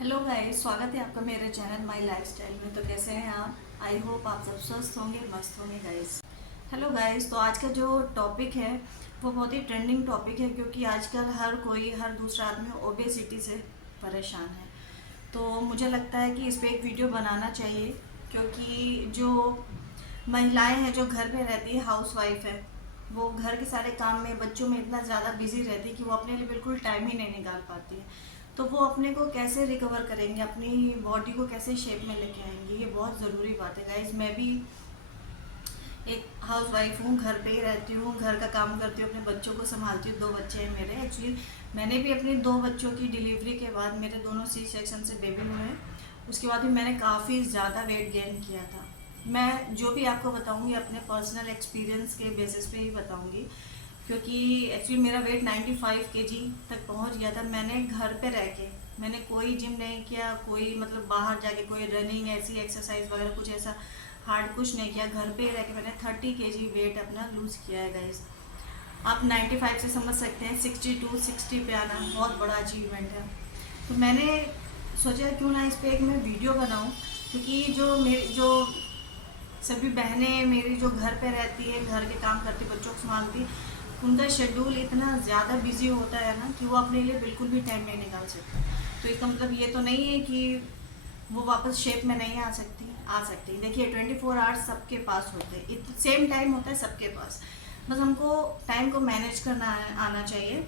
Hello guys, स्वागत है आपका मेरे चैनल माय लाइफस्टाइल में। तो कैसे हैं आप? आई होप आप सब स्वस्थ होंगे, मस्त होंगे गाइस। हेलो गाइस, तो आज का जो टॉपिक है वो बहुत ही ट्रेंडिंग टॉपिक है, क्योंकि आजकल हर दूसरा आदमी ओबेसिटी से परेशान है। तो मुझे लगता है कि इस पर एक वीडियो बनाना चाहिए, क्योंकि जो महिलाएं हैं जो घर पे रहती है, हाउस वाइफ है, वो घर के सारे काम में, बच्चों में इतना ज़्यादा बिजी रहती है कि वो अपने लिए बिल्कुल टाइम ही नहीं निकाल पाती है। तो वो अपने को कैसे रिकवर करेंगे, अपनी बॉडी को कैसे शेप में लेके आएंगे, ये बहुत ज़रूरी बात है गाइज। मैं भी एक हाउस वाइफ हूँ, घर पे ही रहती हूँ, घर का काम करती हूँ, अपने बच्चों को संभालती हूँ। 2 बच्चे हैं मेरे। एक्चुअली मैंने भी अपनी 2 बच्चों की डिलीवरी के बाद, मेरे दोनों सी सेक्शन से बेबी हुए हैं, उसके बाद भी मैंने काफ़ी ज़्यादा वेट गेन किया था। मैं जो भी आपको बताऊँगी अपने पर्सनल एक्सपीरियंस के बेसिस पे ही बताऊँगी, क्योंकि एक्चुअली मेरा वेट 95 केजी तक पहुंच गया था। मैंने घर पे रह के, मैंने कोई जिम नहीं किया, कोई मतलब बाहर जाके कोई रनिंग ऐसी एक्सरसाइज वगैरह कुछ ऐसा हार्ड कुछ नहीं किया। घर पे ही रह के मैंने 30 केजी वेट अपना लूज़ किया है गाइस। आप 95 से समझ सकते हैं 62 60 पे आना बहुत बड़ा अचीवमेंट है। तो मैंने सोचा क्यों ना इस पर एक मैं वीडियो बनाऊं, क्योंकि जो सभी बहनें मेरी जो घर पे रहती है, घर के काम करती, बच्चों को संभालती, उनका शेड्यूल इतना ज़्यादा बिजी होता है ना कि वो अपने लिए बिल्कुल भी टाइम नहीं निकाल सकते। तो इसका मतलब ये तो नहीं है कि वो वापस शेप में नहीं आ सकती। देखिए 24 आवर्स सबके पास होते हैं, सेम टाइम होता है सबके पास। बस हमको टाइम को मैनेज करना आना चाहिए।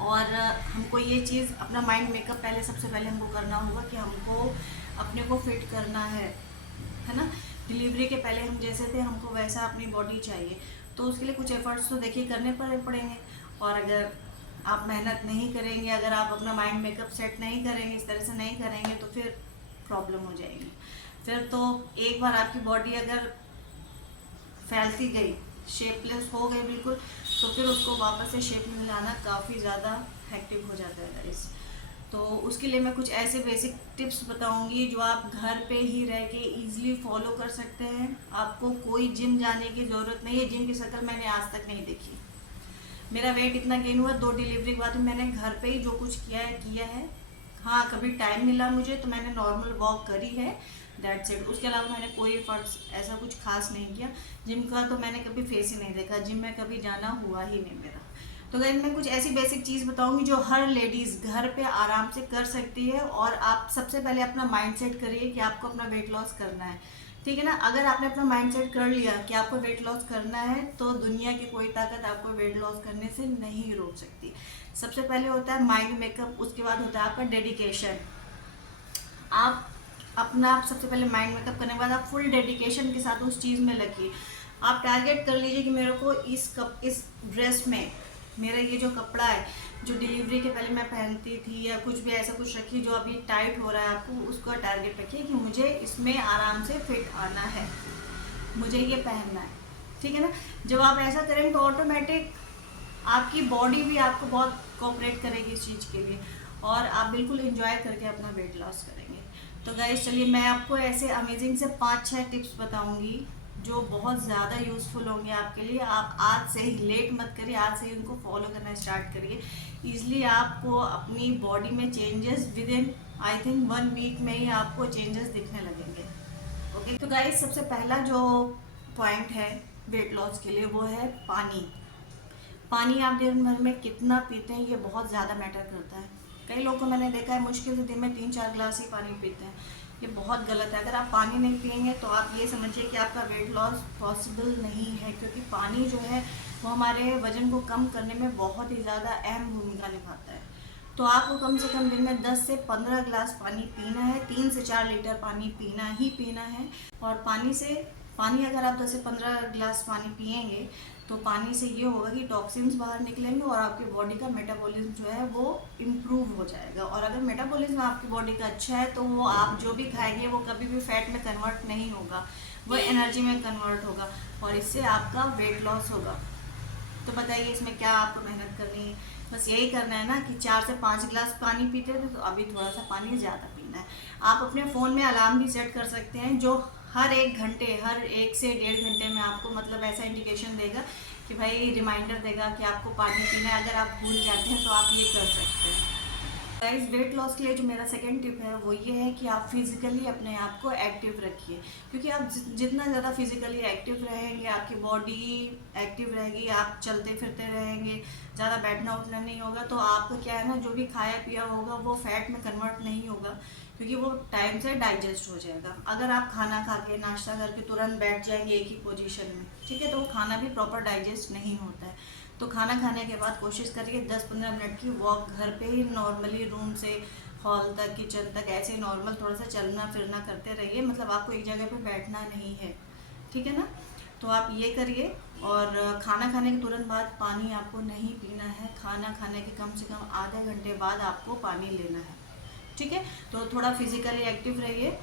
और हमको ये चीज़ अपना माइंड मेकअप पहले, सबसे पहले हमको करना होगा कि हमको अपने को फिट करना है ना। डिलीवरी के पहले हम जैसे थे, हमको वैसा अपनी बॉडी चाहिए। तो उसके लिए कुछ एफर्ट्स तो देखिए करने पड़ेंगे। और अगर आप मेहनत नहीं करेंगे, अगर आप अपना माइंड मेकअप सेट नहीं करेंगे, इस तरह से नहीं करेंगे, तो फिर प्रॉब्लम हो जाएगी। फिर तो एक बार आपकी बॉडी अगर फैलती गई, शेपलेस हो गई बिल्कुल, तो फिर उसको वापस से शेप में लाना काफ़ी ज़्यादा हेक्टिक हो जाता है गाइस। तो उसके लिए मैं कुछ ऐसे बेसिक टिप्स बताऊंगी जो आप घर पे ही रह के ईजिली फॉलो कर सकते हैं। आपको कोई जिम जाने की ज़रूरत नहीं है। जिम की शक्ल मैंने आज तक नहीं देखी। मेरा वेट इतना गेन हुआ 2 डिलीवरी के बाद, मैंने घर पे ही जो कुछ किया है। हाँ, कभी टाइम मिला मुझे तो मैंने नॉर्मल वॉक करी है, दैट्स इट। उसके अलावा मैंने कोई एफर्ट्स ऐसा कुछ खास नहीं किया। जिम का तो मैंने कभी फेस ही नहीं देखा, जिम में कभी जाना हुआ ही नहीं मेरा। तो गाइस मैं कुछ ऐसी बेसिक चीज़ बताऊंगी जो हर लेडीज़ घर पे आराम से कर सकती है। और आप सबसे पहले अपना माइंड सेट करिए कि आपको अपना वेट लॉस करना है, ठीक है ना। अगर आपने अपना माइंड सेट कर लिया कि आपको वेट लॉस करना है, तो दुनिया की कोई ताकत आपको वेट लॉस करने से नहीं रोक सकती। सबसे पहले होता है माइंड मेकअप, उसके बाद होता है आपका डेडिकेशन। आप आप सबसे पहले माइंड मेकअप करने के बाद आप फुल डेडिकेशन के साथ उस चीज़ में लगिए। आप टारगेट कर लीजिए कि मेरे को इस ड्रेस में, मेरा ये जो कपड़ा है जो डिलीवरी के पहले मैं पहनती थी, या कुछ भी ऐसा कुछ रखिए जो अभी टाइट हो रहा है, आपको उसका टारगेट रखिए कि मुझे इसमें आराम से फिट आना है, मुझे ये पहनना है, ठीक है ना। जब आप ऐसा करेंगे तो ऑटोमेटिक आपकी बॉडी भी आपको बहुत कोऑपरेट करेगी इस चीज़ के लिए, और आप बिल्कुल एंजॉय करके अपना वेट लॉस करेंगे। तो गाइस चलिए मैं आपको ऐसे अमेजिंग से 5-6 टिप्स बताऊंगी जो बहुत ज़्यादा यूज़फुल होंगे आपके लिए। आप आज से ही लेट मत करिए, आज से ही उनको फॉलो करना स्टार्ट करिए। ईजिली आपको अपनी बॉडी में changes within I think 1 week में ही आपको चेंजेस दिखने लगेंगे। ओके, तो गाइस सबसे पहला जो पॉइंट है वेट लॉस के लिए वो है पानी। पानी आप दिन भर में कितना पीते हैं ये बहुत ज़्यादा मैटर करता है। कई लोग को मैंने देखा है मुश्किल से दिन में 3-4 गिलास ही पानी पीते हैं। ये बहुत गलत है। अगर आप पानी नहीं पिएंगे तो आप ये समझिए कि आपका वेट लॉस पॉसिबल नहीं है, क्योंकि पानी जो है वो हमारे वजन को कम करने में बहुत ही ज़्यादा अहम भूमिका निभाता है। तो आपको कम से कम दिन में 10 से 15 गिलास पानी पीना है, 3 से 4 लीटर पानी पीना ही पीना है। और पानी अगर आप 10 से 15 गिलास पानी पिएंगे तो पानी से ये होगा कि टॉक्सिन्स बाहर निकलेंगे और आपकी बॉडी का मेटाबॉलिज्म जो है वो इम्प्रूव हो जाएगा। और अगर मेटाबॉलिज्म आपकी बॉडी का अच्छा है तो वो आप जो भी खाएंगे वो कभी भी फैट में कन्वर्ट नहीं होगा, वो एनर्जी में कन्वर्ट होगा, और इससे आपका वेट लॉस होगा। तो बताइए इसमें क्या आपको मेहनत करनी है? बस यही करना है ना कि 4 से 5 गिलास पानी पीते थे तो अभी थोड़ा सा पानी ज़्यादा पीना है। आप अपने फ़ोन में अलार्म भी सेट कर सकते हैं जो हर 1 से 1.5 घंटे में आपको मतलब ऐसा इंडिकेशन देगा कि भाई रिमाइंडर देगा कि आपको पानी पीना है। अगर आप भूल जाते हैं तो आप ये कर सकते हैं। गाइस, वेट लॉस के लिए जो मेरा सेकंड टिप है वो ये है कि आप फिजिकली अपने आप को एक्टिव रखिए, क्योंकि आप जितना ज़्यादा फिजिकली एक्टिव रहेंगे आपकी बॉडी एक्टिव रहेगी, आप चलते फिरते रहेंगे, ज़्यादा बैठना उठना नहीं होगा, तो आपका क्या है ना, जो भी खाया पिया होगा वो फैट में कन्वर्ट नहीं होगा, क्योंकि वो टाइम से डाइजेस्ट हो जाएगा। अगर आप खाना खा के नाश्ता करके तुरंत बैठ जाएंगे एक ही पोजीशन में, ठीक है, तो वो खाना भी प्रॉपर डाइजेस्ट नहीं होता है। तो खाना खाने के बाद कोशिश करिए 10-15 मिनट की वॉक घर पे ही नॉर्मली रूम से हॉल तक, किचन तक, ऐसे नॉर्मल थोड़ा सा चलना फिरना करते रहिए, मतलब आपको एक जगह पे बैठना नहीं है, ठीक है ना। तो आप ये करिए। और खाना खाने के तुरंत बाद पानी आपको नहीं पीना है, खाना खाने के कम से कम आधे घंटे बाद आपको पानी लेना है, ठीक है। तो थोड़ा फिजिकली एक्टिव रहिए,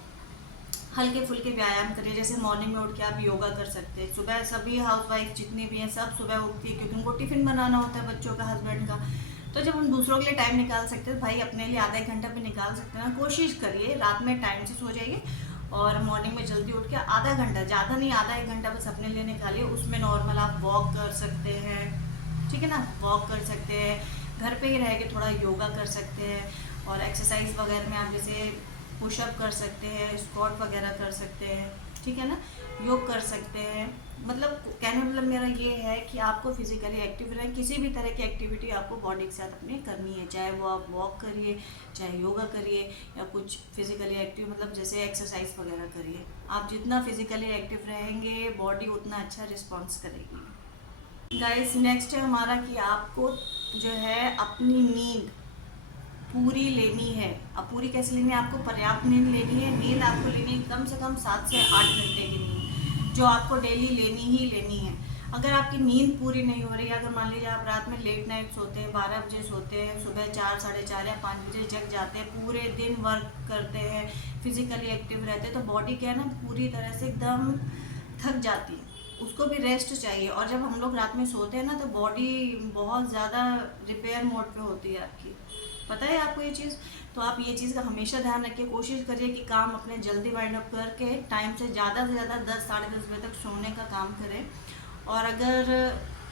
हल्के फुल्के व्यायाम करिए, जैसे मॉर्निंग में उठ के आप योगा कर सकते हैं। सुबह सभी हाउसवाइफ जितनी भी हैं सब सुबह उठती है, क्योंकि उनको टिफिन बनाना होता है बच्चों का, हस्बैंड का। तो जब हम दूसरों के लिए टाइम निकाल सकते हैं, भाई अपने लिए आधा एक घंटा भी निकाल सकते हैं ना। कोशिश करिए रात में टाइम से सो जाइए और मॉर्निंग में जल्दी उठ के आधा घंटा, ज़्यादा नहीं, आधा एक घंटा बस अपने लिए निकालिए। उसमें नॉर्मल आप वॉक कर सकते हैं, ठीक है ना, वॉक कर सकते हैं, घर पे ही रह के थोड़ा योगा कर सकते हैं। और एक्सरसाइज वगैरह में आप जैसे पुशअप कर सकते हैं, स्क्वाट वगैरह कर सकते हैं, ठीक है ना, योग कर सकते हैं। मतलब कहने मतलब मेरा ये है कि आपको फिजिकली एक्टिव रहें, किसी भी तरह की एक्टिविटी आपको बॉडी के साथ अपने करनी है, चाहे वो आप वॉक करिए, चाहे योगा करिए, या कुछ फिजिकली एक्टिव मतलब जैसे एक्सरसाइज वगैरह करिए। आप जितना फिजिकली एक्टिव रहेंगे बॉडी उतना अच्छा रिस्पॉन्स करेगी। गाइस, नेक्स्ट है हमारा कि आपको जो है अपनी नींद पूरी लेनी है। अब पूरी कैसे लेनी है, आपको पर्याप्त नींद लेनी है। नींद आपको लेनी है कम से कम 7 से 8 घंटे की नींद, जो आपको डेली लेनी ही लेनी है। अगर आपकी नींद पूरी नहीं हो रही है, अगर मान लीजिए आप रात में लेट नाइट सोते हैं, 12 बजे सोते हैं, सुबह 4, साढ़े 4 या 5 बजे जग जाते हैं, पूरे दिन वर्क करते हैं, फिजिकली एक्टिव रहते हैं, तो बॉडी क्या है ना पूरी तरह से एकदम थक जाती है, उसको भी रेस्ट चाहिए। और जब हम लोग रात में सोते हैं ना तो बॉडी बहुत ज़्यादा रिपेयर मोड पे होती है आपकी, पता है आपको ये चीज़। तो आप ये चीज़ का हमेशा ध्यान रखिए, कोशिश करिए कि काम अपने जल्दी वाइंड अप करके टाइम से ज़्यादा 10, साढ़े 10 बजे तक सोने का काम करें। और अगर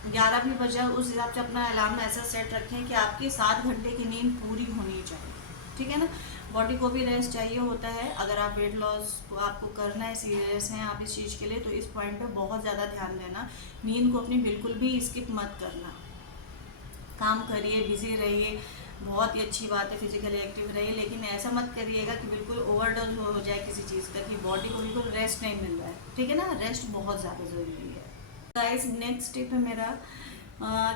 11 भी बजा उस हिसाब से अपना अलार्म ऐसा सेट रखें कि आपकी 7 घंटे की नींद पूरी होनी चाहिए, ठीक है ना। बॉडी को भी रेस्ट चाहिए होता है। अगर आप वेट लॉस को आपको करना है, सीरियस हैं आप इस चीज़ के लिए, तो इस पॉइंट पे बहुत ज़्यादा ध्यान देना। नींद को अपनी बिल्कुल भी स्किप मत करना, काम करिए, बिजी रहिए, बहुत ही अच्छी बात है, फिजिकली एक्टिव रहिए, लेकिन ऐसा मत करिएगा कि बिल्कुल ओवरडोज हो जाए किसी चीज़ का, कि बॉडी को बिल्कुल रेस्ट नहीं मिल रहा है, ठीक है ना। रेस्ट बहुत ज़्यादा ज़रूरी है। गाइस, नेक्स्ट टिप है मेरा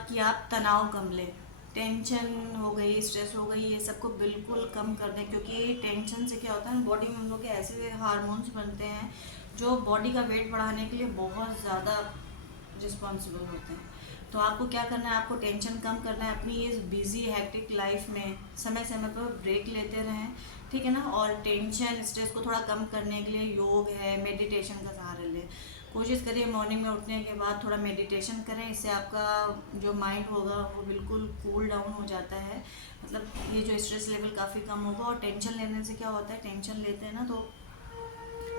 कि आप तनाव कम लें। टेंशन हो गई, स्ट्रेस हो गई, ये सबको बिल्कुल कम कर दें, क्योंकि टेंशन से क्या होता है ना, बॉडी में हम लोग के ऐसे हार्मोन्स बनते हैं जो बॉडी का वेट बढ़ाने के लिए बहुत ज़्यादा रिस्पॉन्सिबल होते हैं। तो आपको क्या करना है, आपको टेंशन कम करना है। अपनी इस बिजी हैक्टिक लाइफ में समय समय पर ब्रेक लेते रहें, ठीक है ना। और टेंशन स्ट्रेस को थोड़ा कम करने के लिए योग है, मेडिटेशन का सहारा लें। कोशिश करिए मॉर्निंग में उठने के बाद थोड़ा मेडिटेशन करें, इससे आपका जो माइंड होगा वो बिल्कुल कूल डाउन हो जाता है, मतलब ये जो स्ट्रेस लेवल काफ़ी कम होगा। और टेंशन लेने से क्या होता है, टेंशन लेते हैं ना तो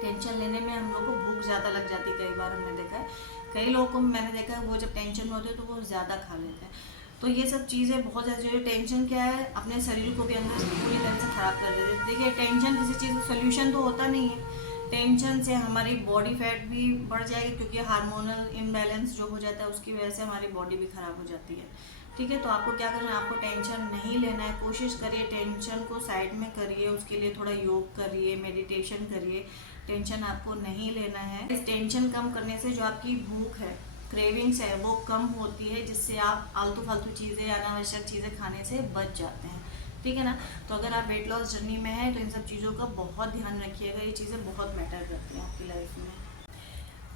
टेंशन लेने में हम लोग को भूख ज़्यादा लग जाती है, कई बार हमने देखा है। कई लोगों को मैंने देखा है वो जब टेंशन में होते हैं तो वो ज़्यादा खा लेते हैं। तो ये सब चीज़ें बहुत ज़्यादा जो टेंशन क्या है, अपने शरीर को भी अंदर से पूरी तरह से ख़राब कर देती है। देखिए, टेंशन किसी चीज़ का सोल्यूशन तो होता नहीं है। टेंशन से हमारी बॉडी फैट भी बढ़ जाएगी, क्योंकि हार्मोनल इम्बैलेंस जो हो जाता है उसकी वजह से हमारी बॉडी भी ख़राब हो जाती है, ठीक है। तो आपको क्या करना है, आपको टेंशन नहीं लेना है। कोशिश करिए टेंशन को साइड में करिए, उसके लिए थोड़ा योग करिए, मेडिटेशन करिए। टेंशन आपको नहीं लेना है। इस टेंशन कम करने से जो आपकी भूख है, क्रेविंग्स है, वो कम होती है, जिससे आप आलतू फालतू चीज़ें, अनावश्यक चीज़ें खाने से बच जाते हैं, ठीक है ना। तो अगर आप वेट लॉस जर्नी में हैं तो इन सब चीज़ों का बहुत ध्यान रखिएगा, ये चीज़ें बहुत मैटर करती हैं आपकी लाइफ में।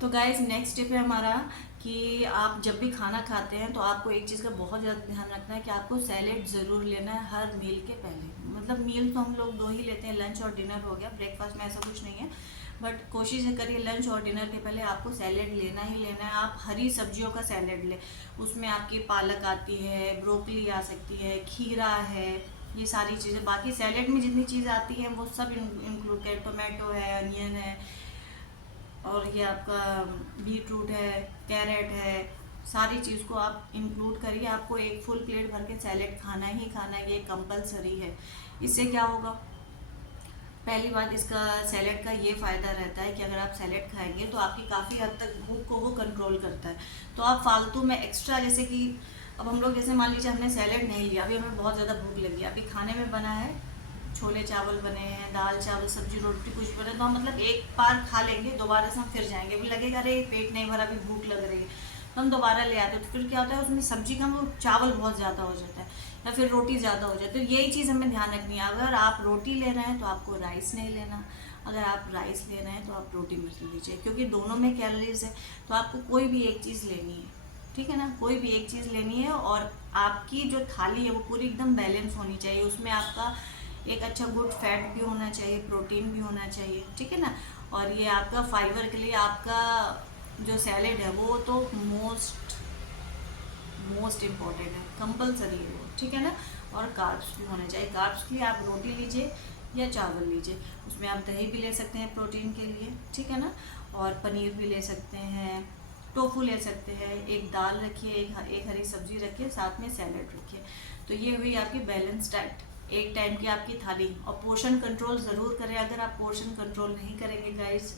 तो गाइस, नेक्स्ट टिप है हमारा कि आप जब भी खाना खाते हैं तो आपको एक चीज़ का बहुत ज़्यादा ध्यान रखना है कि आपको सैलेड ज़रूर लेना है हर मील के पहले। मतलब मील तो हम लोग 2 ही लेते हैं, लंच और डिनर हो गया, ब्रेकफास्ट में ऐसा कुछ नहीं है, बट कोशिश करिए लंच और डिनर के पहले आपको सैलेड लेना ही लेना है। आप हरी सब्जियों का सैलेड लें, उसमें आपकी पालक आती है, ब्रोकली आ सकती है, खीरा है, ये सारी चीज़ें। बाकी सैलेड में जितनी चीज़ आती हैं वो सब इंक्लूड करें, टोमेटो है, अनियन है, और ये आपका बीट रूट है, कैरेट है, सारी चीज़ को आप इंक्लूड करिए। आपको एक फुल प्लेट भर के सैलेड खाना ही खाना है, ये कंपलसरी है। इससे क्या होगा, पहली बात इसका सैलेड का ये फ़ायदा रहता है कि अगर आप सैलेड खाएंगे तो आपकी काफ़ी हद तक भूख को वो कंट्रोल करता है। तो आप फालतू में एक्स्ट्रा, जैसे कि अब हम लोग जैसे मान लीजिए हमने सैलेड नहीं लिया, अभी हमें बहुत ज़्यादा भूख लगी, अभी खाने में बना है छोले चावल बने हैं, दाल चावल सब्जी रोटी कुछ बने, तो हम मतलब एक बार खा लेंगे, दोबारा से हम फिर जाएंगे, अभी लगेगा अरे पेट नहीं भरा, अभी भूख लग रही है, तो हम दोबारा ले आते हैं। तो फिर क्या होता है, उसमें सब्जी का वो चावल बहुत ज़्यादा हो जाता है या फिर रोटी ज़्यादा हो जाती है। तो यही चीज़ हमें ध्यान रखनी है, अगर आप रोटी ले रहे हैं तो आपको राइस नहीं लेना, अगर आप राइस ले रहे हैं तो आप रोटी मत लीजिए, क्योंकि दोनों में कैलोरीज है। तो आपको कोई भी एक चीज़ लेनी है, ठीक है ना, कोई भी एक चीज़ लेनी है, और आपकी जो थाली है वो पूरी एकदम बैलेंस होनी चाहिए, उसमें आपका एक अच्छा गुड फैट भी होना चाहिए, प्रोटीन भी होना चाहिए, ठीक है ना। और ये आपका फाइबर के लिए आपका जो सैलेड है वो तो मोस्ट इम्पॉर्टेंट है, कंपलसरी है वो, ठीक है ना। और कार्ब्स भी होने चाहिए, कार्ब्स के लिए आप रोटी लीजिए या चावल लीजिए, उसमें आप दही भी ले सकते हैं प्रोटीन के लिए, ठीक है ना, और पनीर भी ले सकते हैं, टोफू ले सकते हैं, एक दाल रखिए, एक हरी सब्जी रखिए, साथ में सैलेड रखिए। तो ये हुई आपकी बैलेंस डाइट, एक टाइम की आपकी थाली। और पोर्शन कंट्रोल ज़रूर करें, अगर आप पोर्शन कंट्रोल नहीं करेंगे गाइस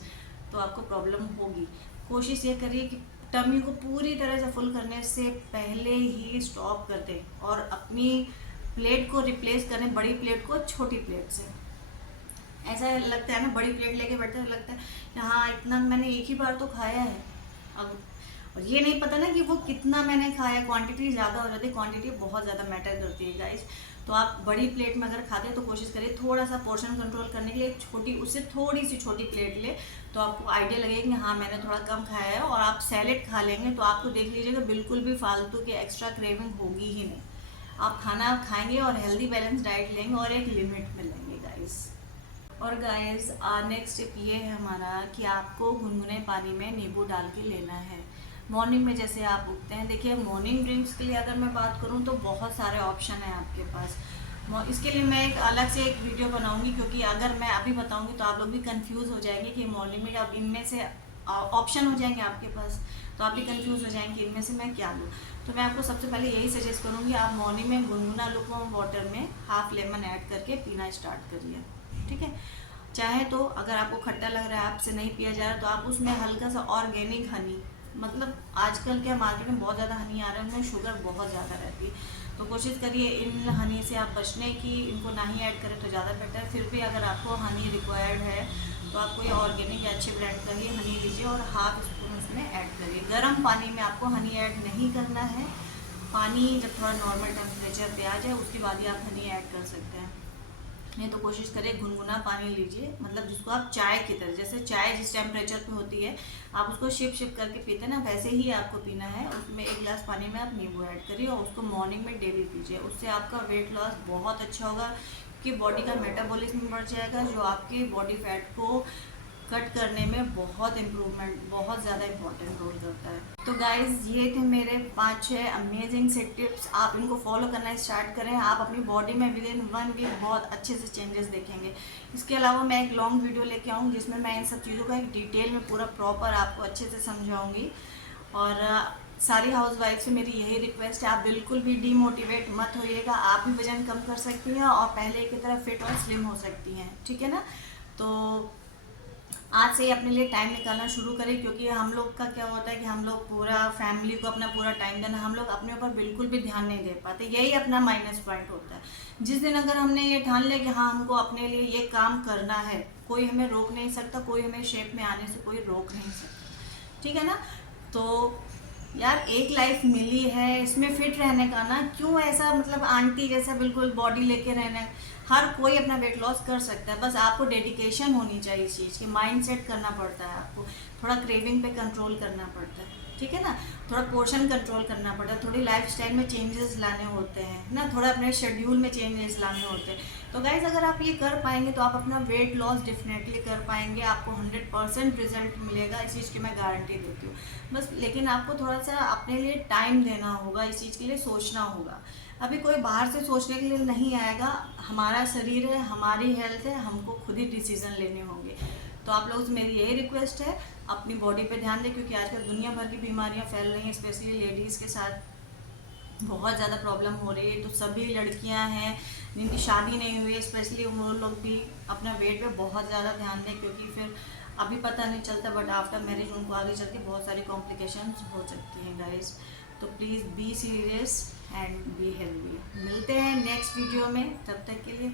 तो आपको प्रॉब्लम होगी। कोशिश ये करिए कि टमी को पूरी तरह से फुल करने से पहले ही स्टॉप कर दें और अपनी प्लेट को रिप्लेस करें बड़ी प्लेट को छोटी प्लेट से। ऐसा लगता है ना, बड़ी प्लेट लेके बैठते हैं, लगता है हाँ इतना मैंने एक ही बार तो खाया है, अब और ये नहीं पता ना कि वो कितना मैंने खाया, क्वांटिटी ज़्यादा हो जाती है, क्वांटिटी बहुत ज़्यादा मैटर करती है गाइस। तो आप बड़ी प्लेट में अगर खाते हैं तो कोशिश करिए थोड़ा सा पोर्शन कंट्रोल करने के लिए एक छोटी, उससे थोड़ी सी छोटी प्लेट ले, तो आपको आइडिया लगेगा कि हाँ मैंने थोड़ा कम खाया है। और आप सैलेड खा लेंगे तो आपको देख लीजिएगा बिल्कुल भी फालतू के एक्स्ट्रा क्रेविंग होगी ही नहीं। आप खाना खाएंगे और हेल्दी बैलेंस डाइट लेंगे और एक लिमिट में लेंगे गाइस। और गाइस नेक्स्ट स्टेप ये है हमारा कि आपको गुनगुने पानी में नींबू डाल के लेना है मॉर्निंग में जैसे आप उठते हैं। देखिए मॉर्निंग ड्रिंक्स के लिए अगर मैं बात करूं तो बहुत सारे ऑप्शन है आपके पास। इसके लिए मैं एक अलग से एक वीडियो बनाऊंगी, क्योंकि अगर मैं अभी बताऊंगी तो आप लोग भी कंफ्यूज हो जाएंगे कि मॉर्निंग में अब इनमें से ऑप्शन हो जाएंगे आपके पास, तो आप भी कंफ्यूज हो जाएंगे इनमें से मैं क्या लूँ। तो मैं आपको सबसे पहले यही सजेस्ट करूँगी, आप मॉर्निंग में गुनगुना लुकवार्म वाटर में हाफ लेमन ऐड करके पीना स्टार्ट करिए, ठीक है। चाहे तो अगर आपको खट्टा लग रहा है, आपसे नहीं पिया जा रहा है, तो आप उसमें हल्का सा ऑर्गेनिक हनी, मतलब आजकल क्या मार्केट में बहुत ज़्यादा हनी आ रहा है, उनमें शुगर बहुत ज़्यादा रहती है, तो कोशिश करिए इन हनी से आप बचने की, इनको ना ही ऐड करें तो ज़्यादा बेटर है। फिर भी अगर आपको हनी रिक्वायर्ड है तो आप कोई ऑर्गेनिक या अच्छे ब्रांड का ही हनी लीजिए और हाफ स्पून उसमें ऐड करिए। गर्म पानी में आपको हनी ऐड नहीं करना है, पानी जब थोड़ा नॉर्मल टेम्परेचर पे आ जाए उसके बाद ही आप हनी ऐड कर सकते हैं। नहीं तो कोशिश करें गुनगुना पानी लीजिए, मतलब जिसको आप चाय की तरह, जैसे चाय जिस टेम्परेचर पे होती है आप उसको शिप करके पीते हैं ना, वैसे ही आपको पीना है। उसमें एक गिलास पानी में आप नींबू ऐड करिए और उसको मॉर्निंग में डेली पीजिए, उससे आपका वेट लॉस बहुत अच्छा होगा कि बॉडी का मेटाबॉलिज्म बढ़ जाएगा, जो आपके बॉडी फैट को कट करने में बहुत इम्प्रूवमेंट, बहुत ज़्यादा इंपॉर्टेंट रोल करता है। तो गाइज ये थे मेरे 5-6 अमेजिंग से टिप्स, आप इनको फॉलो करना स्टार्ट करें, आप अपनी बॉडी में विद इन 1 वीक बहुत अच्छे से चेंजेस देखेंगे। इसके अलावा मैं एक लॉन्ग वीडियो लेके आऊँगी जिसमें मैं इन सब चीज़ों का एक डिटेल में पूरा प्रॉपर आपको अच्छे से समझाऊँगी। और सारी हाउसवाइफ से मेरी यही रिक्वेस्ट है, आप बिल्कुल भी डीमोटिवेट मत होइएगा, आप भी वजन कम कर सकती हैं और पहले की तरह फिट और स्लिम हो सकती हैं, ठीक है ना। तो आज से ही अपने लिए टाइम निकालना शुरू करें, क्योंकि हम लोग का क्या होता है कि हम लोग पूरा फैमिली को अपना पूरा टाइम देना, हम लोग अपने ऊपर बिल्कुल भी ध्यान नहीं दे पाते, यही अपना माइनस पॉइंट होता है। जिस दिन अगर हमने ये ठान लिया कि हाँ हमको अपने लिए ये काम करना है, कोई हमें रोक नहीं सकता, कोई हमें शेप में आने से कोई रोक नहीं सकता, ठीक है ना। तो यार एक लाइफ मिली है, इसमें फिट रहने का ना, क्यों ऐसा मतलब आंटी जैसा बिल्कुल बॉडी लेके रहना है। हर कोई अपना वेट लॉस कर सकता है, बस आपको डेडिकेशन होनी चाहिए इस चीज़ की, माइंड सेट करना पड़ता है, आपको थोड़ा क्रेविंग पे कंट्रोल करना पड़ता है, ठीक है ना, थोड़ा पोर्शन कंट्रोल करना पड़ता है, थोड़ी लाइफस्टाइल में चेंजेस लाने होते हैं ना, थोड़ा अपने शेड्यूल में चेंजेस लाने होते हैं। तो गाइज अगर आप ये कर पाएंगे तो आप अपना वेट लॉस डेफिनेटली कर पाएंगे, आपको 100% रिजल्ट मिलेगा, इस चीज़ की मैं गारंटी देती हूँ। बस लेकिन आपको थोड़ा सा अपने लिए टाइम देना होगा, इस चीज़ के लिए सोचना होगा। अभी कोई बाहर से सोचने के लिए नहीं आएगा, हमारा शरीर है, हमारी हेल्थ है, हमको खुद ही डिसीजन लेने होंगे। तो आप लोगों से मेरी यही रिक्वेस्ट है, अपनी बॉडी पे ध्यान दें, क्योंकि आजकल दुनिया भर की बीमारियां फैल रही हैं, स्पेशली लेडीज़ के साथ। बहुत ज़्यादा प्रॉब्लम हो रही है। तो सभी लड़कियां हैं जिनकी शादी नहीं हुई है, स्पेशली वो लोग भी अपना वेट पे बहुत ज़्यादा ध्यान दें, क्योंकि फिर अभी पता नहीं चलता बट आफ्टर मैरिज उनको आगे चल के बहुत सारी कॉम्प्लिकेशंस हो सकती हैं गाइस। तो please be serious and be healthy. मिलते हैं नेक्स्ट वीडियो में, तब तक के लिए